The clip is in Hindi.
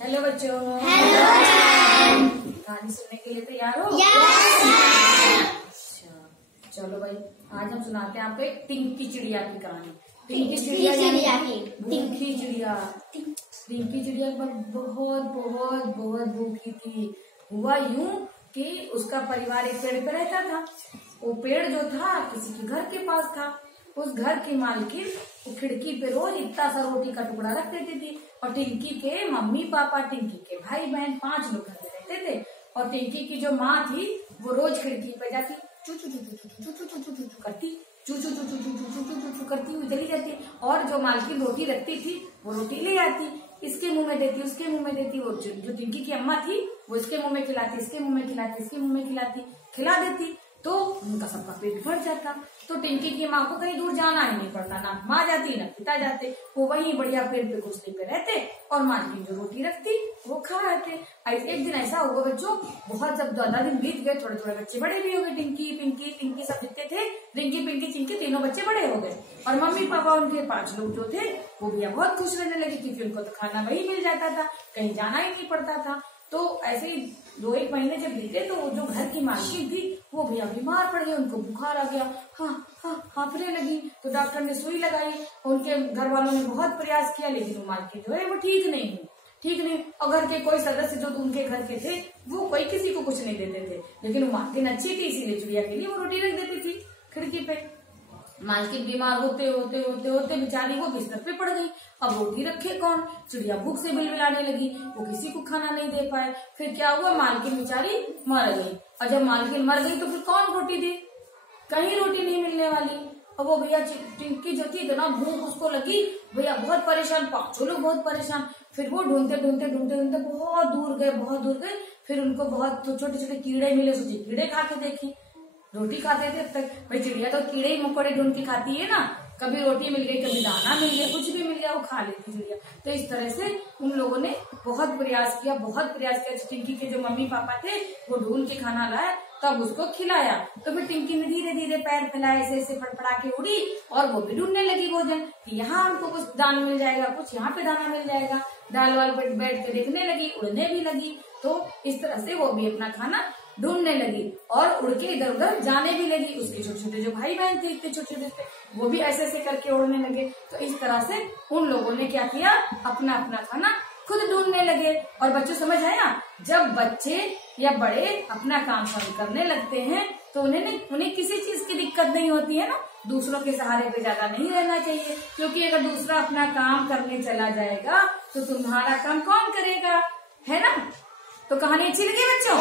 हेलो बच्चों। कहानी सुनने के लिए तैयार हो? अच्छा चलो भाई, आज हम सुनाते हैं आपको एक टिंकी चिड़िया की कहानी। टिंकी चिड़िया भूखी चिड़िया। टिंकी चिड़िया बहुत बहुत बहुत भूखी थी। हुआ यूं कि उसका परिवार एक पेड़ पे रहता था। वो पेड़ जो था किसी के घर के पास था। उस घर की मालकिन वो खिड़की पे रोज इतना सा रोटी का टुकड़ा रख देती थी। और टिंकी के मम्मी पापा, टिंकी के भाई बहन 5 लोग घर में रहते थे। और टिंकी की जो माँ थी वो रोज खिड़की पे जाती, चू चू चू चू चू चू चू चू चू करती, चू चू चू चू चू चू चू चू चू करती हुई चली जाती। और जो मालकिन रोटी रखती थी वो रोटी ले आती, इसके मुंह में देती, उसके मुंह में देती। वो जो टिंकी की अम्मा थी वो इसके मुंह में खिलाती, इसके मुंह में खिलाती, इसके मुंह में खिलाती, खिला देती। तो उनका सबका पेट भर जाता। तो टिंकी की माँ को कहीं दूर जाना ही नहीं पड़ता, ना माँ जाती ना पिता जाते। वो वहीं बढ़िया पेड़ पे घोंसले पे रहते और मालकिन जो रोटी रखती वो खा रहते। एक दिन ऐसा हुआ बच्चों, बहुत जब ज्यादा दिन बीत गए, थोड़े थोड़े बच्चे बड़े भी हो गए। टिंकी पिंकी टिंकी सब जितने थे, रिंकी पिंकी चिंकी, तीनों बच्चे बड़े हो गए। और मम्मी पापा उनके 5 लोग जो थे वो भी बहुत खुश रहने लगे क्योंकि उनको तो खाना वही मिल जाता था, कहीं जाना ही नहीं पड़ता था। तो ऐसे ही 2-1 महीने जब बीते तो वो जो घर की मालकिन थी वो भैया बीमार पड़ गई, उनको बुखार आ गया, हांफने लगी। तो डॉक्टर ने सुई लगाई। उनके घर वालों ने बहुत प्रयास किया लेकिन वो मालकिन जो है वो ठीक नहीं। और घर के कोई सदस्य जो उनके घर के थे वो कोई किसी को कुछ नहीं देते थे, लेकिन वो मालकिन अच्छी थी इसीलिए चिड़िया के लिए वो रोटी रख देती थी खिड़की पे। मालकिन बीमार होते होते होते होते बेचारी वो बिस्तर पे पड़ गई। अब रोटी रखे कौन? चिड़िया भूख से बिलबिलाने लगी, वो किसी को खाना नहीं दे पाए। फिर क्या हुआ, मालकिन बेचारी मर गई। और जब मालकिन मर गई तो फिर कौन रोटी दे? कहीं रोटी नहीं मिलने वाली। अब वो भैया टिंकी जो थी इतना भूख उसको लगी, भैया बहुत परेशान, 5 लोग बहुत परेशान। फिर वो ढूंढते बहुत दूर गए। फिर उनको बहुत छोटे छोटे कीड़े मिले, सोचे कीड़े खा के देखी। रोटी खाते थे तब तक, भाई चिड़िया तो कीड़े ही मकोड़े ढूंढ के खाती है ना, कभी रोटी मिल गई, कभी दाना मिल गया, कुछ भी मिल गया वो खा लेती चिड़िया। तो इस तरह से उन लोगों ने बहुत प्रयास किया। टिंकी के जो मम्मी पापा थे वो ढूंढ के खाना लाया, तब उसको खिलाया। तो फिर टिंकी ने धीरे धीरे पैर फैलाए, ऐसे फड़फड़ा के उड़ी और वो भी ढूंढने लगी भोजन कि यहाँ हमको कुछ दाना मिल जाएगा, कुछ यहाँ पे दाना मिल जाएगा। डाल वाल पे बैठ के देखने लगी, उड़ने भी लगी। तो इस तरह से वो भी अपना खाना ढूंढने लगी और उड़ के इधर उधर जाने भी लगी। उसके छोटे छोटे जो भाई बहन थे इतने छोटे छोटे वो भी ऐसे करके उड़ने लगे। तो इस तरह से उन लोगों ने क्या किया, अपना अपना खाना खुद ढूंढने लगे। और बच्चों समझ आया, जब बच्चे या बड़े अपना काम शुरू करने लगते हैं तो उन्हें किसी चीज की दिक्कत नहीं होती है ना। दूसरों के सहारे पे ज्यादा नहीं रहना चाहिए, क्योंकि अगर दूसरा अपना काम करने चला जाएगा तो तुम्हारा काम कौन करेगा, है ना। तो कहानी अच्छी लगी बच्चों?